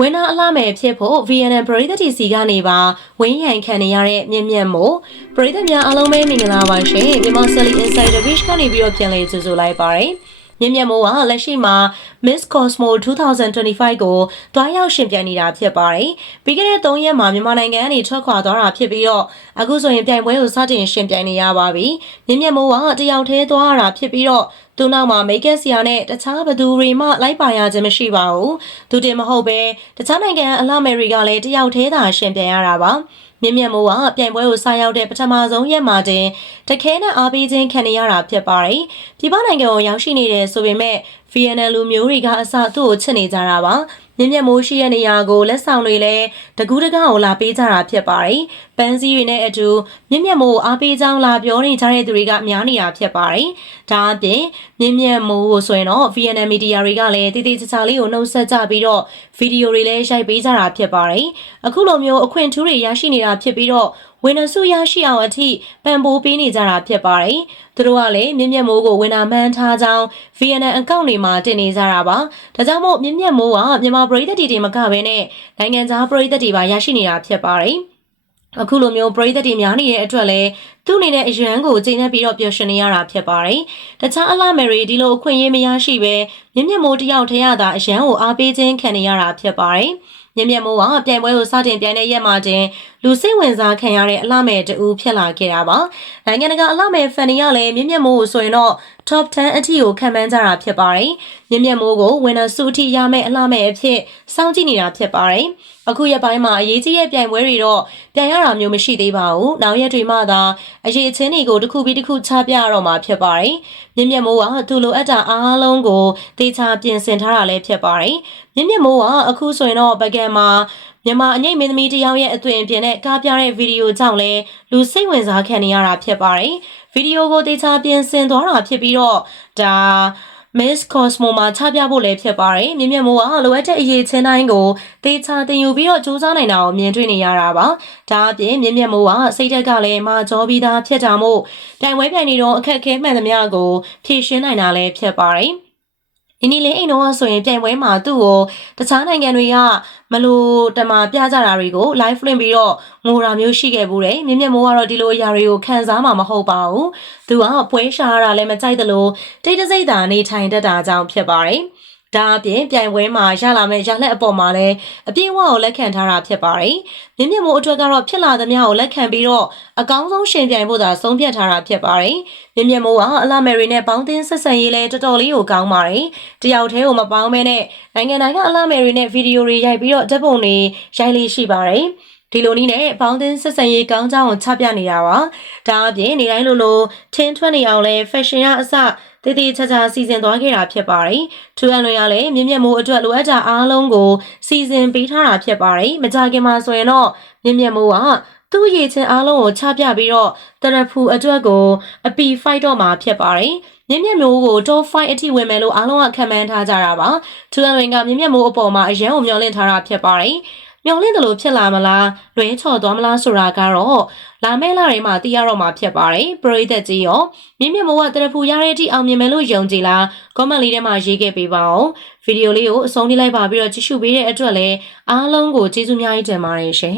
ဝင်းနာအလားမယ်ဖြစ်ဖို့ VNN ပရိသတ်တီစီကနေပါဝင်းရန်ခံနေရတဲ့မြင့်မြတ်မို့ပရိသတ်များအားလုံးပဲမင်္ဂလာပါရှင်မြန်မာ Selly Insider Wish ကနေပြီးတော့ပြန်လည်ကြိုဆိုလိုက်ပါတယ်မြင့်မြတ်မိုးကလက်ရှိမှာ Miss Cosmo 2025ကိုတွားရောက်ရှင်ပြိုင်နေတာဖြစ်ပါတယ်။ပြီးခဲ့တဲ့3ရက်မှာမြန်မာနိုင်ငံကနေထွက်ခွာသွားတာဖြစ်ပြီးတော့အခုဆိုရင်ပြိုင်ပွဲကိုစတင်ရှင်ပြိုင်နေရပါပြီ။မြင့်မြတ်မိုးကတယောက်တည်းသွားရတာဖြစ်ပြီးတော့သူနောက်မှာမိတ်ကက်ဆရာနဲ့တခြားဘသူတွေမှလိုက်ပါရခြင်းမရှိပါဘူး။သူတင်မဟုတ်ပဲတခြားနိုင်ငံအလားမယ်တွေကလည်းတယောက်တည်းသာရှင်ပြိုင်ရတာပါ။မြင့်မြတ်မိုးကပြိုင်ပွဲကိုစရောက်တဲ့ပထမဆုံးရက်မှာတင်တခဲနဲ့အားပေးခြင်းခံနေရတာဖြစ်ပါတယ်။ပြည်ပနိုင်ငံကိုရောက်ရှိနေတဲ့ဆိုပေမဲ့ VNN လူမျိုးတွေကအစသူ့ကိုချစ်နေကြတာပါမြင့်မြတ်မိုးရှိတဲ့နေရာကိုလက်ဆောင်တွေလည်းတကူးတကားကိုလာပေးကြတာဖြစ်ပါတယ်ပန်းစည်းတွေနဲ့အတူမြင့်မြတ်မိုးအားပေးကြောင်းလာပြောနေကြတဲ့သူတွေကများနေတာဖြစ်ပါတယ်ဒါအပြင်မြင့်မြတ်မိုးကိုဆိုရင်တော့ VNN မီဒီယာတွေကလည်းတည်တည်ချာချာလေးကိုနှုတ်ဆက်ကြပြီးတော့ဗီဒီယိုတွေလည်းရိုက်ပေးကြတာဖြစ်ပါတယ်အခုလိုမျိုးအခွင့်အထူးတွေရရှိနေတာဖြစ်ပြီးတော့ဝင်နစုရရှိအောင်အထိပံ့ပိုးပေးနေကြတာဖြစ်ပါတယ်။သူတို့ကလည်းမြင့်မြတ်မိုးကိုဝင်နာမှန်းထားကြောင်း VNN အကောင့်တွေမှာတင်နေကြတာပါ။ဒါကြောင့်မို့မြင့်မြတ်မိုးကမြန်မာပရိသတ်တွေမကဘဲနဲ့နိုင်ငံသားပရိသတ်တွေပါရရှိနေတာဖြစ်ပါတယ်။အခုလိုမျိုးပရိသတ်တွေများနေတဲ့အတွက်လည်းသူ့အနေနဲ့အရန်ကိုချိန်နှက်ပြီးတော့ပျော်ရွှင်နေရတာဖြစ်ပါတယ်။တခြားအလားမယ်တွေဒီလိုအခွင့်အရေးမရရှိပဲမြင့်မြတ်မိုးတယောက်တည်းရတာအရန်ကိုအားပေးခြင်းခံနေရတာဖြစ်ပါတယ်။မြင့်မြတ်မိုးကပြိုင်ပွဲကိုစတင်ပြိုင်တဲ့ရက်မှာတင်လူစိတ်ဝင်စားခံရတဲ့အလှမဲ့တူဖြစ်လာခဲ့တာပါနိုင်ငံတကာအလှမဲ့ဖန်တွေကလည်းမြင့်မြတ်မိုးကိုဆိုရင်တော့ top 10အထိကိုခံမှန်းကြတာဖြစ်ပါတယ်မြင့်မြတ်မိုးကိုဝင်နာစုအထိရမယ့်အလှမဲ့အဖြစ်စောင့်ကြည့်နေတာဖြစ်ပါတယ်အခုရက်ပိုင်းမှာအရေးကြီးတဲ့ပြိုင်ပွဲတွေတော့ပြိုင်ရတာမျိုးမရှိသေးပါဘူး။နောက်ရက်တွေမှသာအရေးချင်းတွေကိုတစ်ခုပြီးတစ်ခုချပြရတော့မှာဖြစ်ပါတယ်။မြင့်မြတ်မိုးကသူ့လိုအပ်တာအားလုံးကိုတေချာပြင်ဆင်ထားတာလည်းဖြစ်ပါတယ်။မြင့်မြတ်မိုးကအခုဆိုရင်တော့ပကံမှာမြန်မာအငိမ့်မင်းသမီးတယောက်ရဲ့အသွင်ပြင်နဲ့ကားပြတဲ့ဗီဒီယိုကြောင့်လည်းလူစိတ်ဝင်စားခံနေရတာဖြစ်ပါတယ်။ဗီဒီယိုကိုတေချာပြင်ဆင်သွားတာဖြစ်ပြီးတော့ဒါ Miss Cosmo မှာချပြဖို့လည်းဖြစ်ပါတယ်မြင့်မြတ်မိုးကလိုအပ်တဲ့အရေးချင်းတိုင်းကိုတေချာတင်ယူပြီးတော့စူးစမ်းနိုင်တာကိုမြင်တွေ့နေရတာပါဒါအပြင်မြင့်မြတ်မိုးကစိတ်ဓာတ်ကလည်းမာကြောပြီးသားဖြစ်တာမို့တိုင်ဝဲပြိုင်နေတော့အခက်အခဲမှန်သမျှကိုဖြည့်ရှင်းနိုင်တာလည်းဖြစ်ပါတယ်ဒီနေ့လေးအိမ်တော့ဆိုရင်ပြိုင်ပွဲမှာသူ့ကိုတခြားနိုင်ငံတွေကမလို့တမပြကြတာတွေကို live လွှင့်ပြီးတော့ငိုတာမျိုးရှိခဲ့ဘူးတယ်မြင့်မြတ်မိုးကတော့ဒီလိုအရာတွေကိုခံစားမှာမဟုတ်ပါဘူးသူကပွဲရှာရတာလည်းမကြိုက်သလိုတိတ်တဆိတ်သာနေထိုင်တတ်တာကြောင့်ဖြစ်ပါတယ်ဒါအပြင်ပြိုင်ပွဲမှာရလာမယ့်ရလက်အပေါ်မှာလည်းအပြည့်အဝကိုလက်ခံထားတာဖြစ်ပါတယ်။မြင့်မြတ်မိုးအတွက်ကတော့ဖြစ်လာသမျှကိုလက်ခံပြီးတော့အကောင်းဆုံးရှင်ပြိုင်ဖို့သာဆုံးဖြတ်ထားတာဖြစ်ပါတယ်။မြင့်မြတ်မိုးကအလာမယ်ရီနဲ့ပေါင်းသင်းဆက်ဆံရေးလည်းတော်တော်လေးကိုကောင်းပါတယ်။တယောက်တည်းကိုမပေါင်းမဲနဲ့နိုင်ငံတိုင်းကအလာမယ်ရီနဲ့ဗီဒီယိုတွေရိုက်ပြီးတော့ဓာတ်ပုံတွေရိုက်လေးရှိပါတယ်။ဒီလိုနည်းနဲ့ပေါင်းသင်းဆက်ဆံရေးကောင်းကြောင်းကိုချပြနေတာပါ။ဒါအပြင်နေတိုင်းလိုထင်းထွက်နေအောင်လဲ fashion ရအစတည်တည်ချာချာစီစဉ်သွားခဲ့တာဖြစ်ပါတယ်။ထူအန်လွင်ကလည်းမြင့်မြတ်မိုးအတွက်လိုအပ်တာအားလုံးကိုစီစဉ်ပေးထားတာဖြစ်ပါတယ်။မကြခင်မှာဆိုရင်တော့မြင့်မြတ်မိုးကသူ့ရည်ချင်းအားလုံးကိုချပြပြီးတော့တရဖူအတွက်ကိုအပီ fight တော့မှာဖြစ်ပါတယ်။မြင့်မြတ်မိုးကို top 5အထိဝင်မယ်လို့အားလုံးကခံမှန်းထားကြတာပါ။ထူအန်လွင်ကမြင့်မြတ်မိုးအပေါ်မှာအရန်ကိုမျှော်လင့်ထားတာဖြစ်ပါတယ်။မျော်လင့်တယ်လို့ဖြစ်လာမလားလွဲချော်သွားမလားဆိုတာကတော့လာမယ့်လတွေမှာသိရတော့မှာဖြစ်ပါတယ်ပရိသတ်ကြီးရောမြင့်မြတ်မိုးကတရဖူရတဲ့အထိအောင်မြင်မယ်လို့ယုံကြည်လား comment လေးထဲမှာရေးခဲ့ပေးပါဦးဗီဒီယိုလေးကိုအဆုံးထိလိုက်ပါပြီးတော့ကြည့်ရှုပေးတဲ့အတွက်လည်းအားလုံးကိုကျေးဇူးများကြီးတင်ပါတယ်ရှင်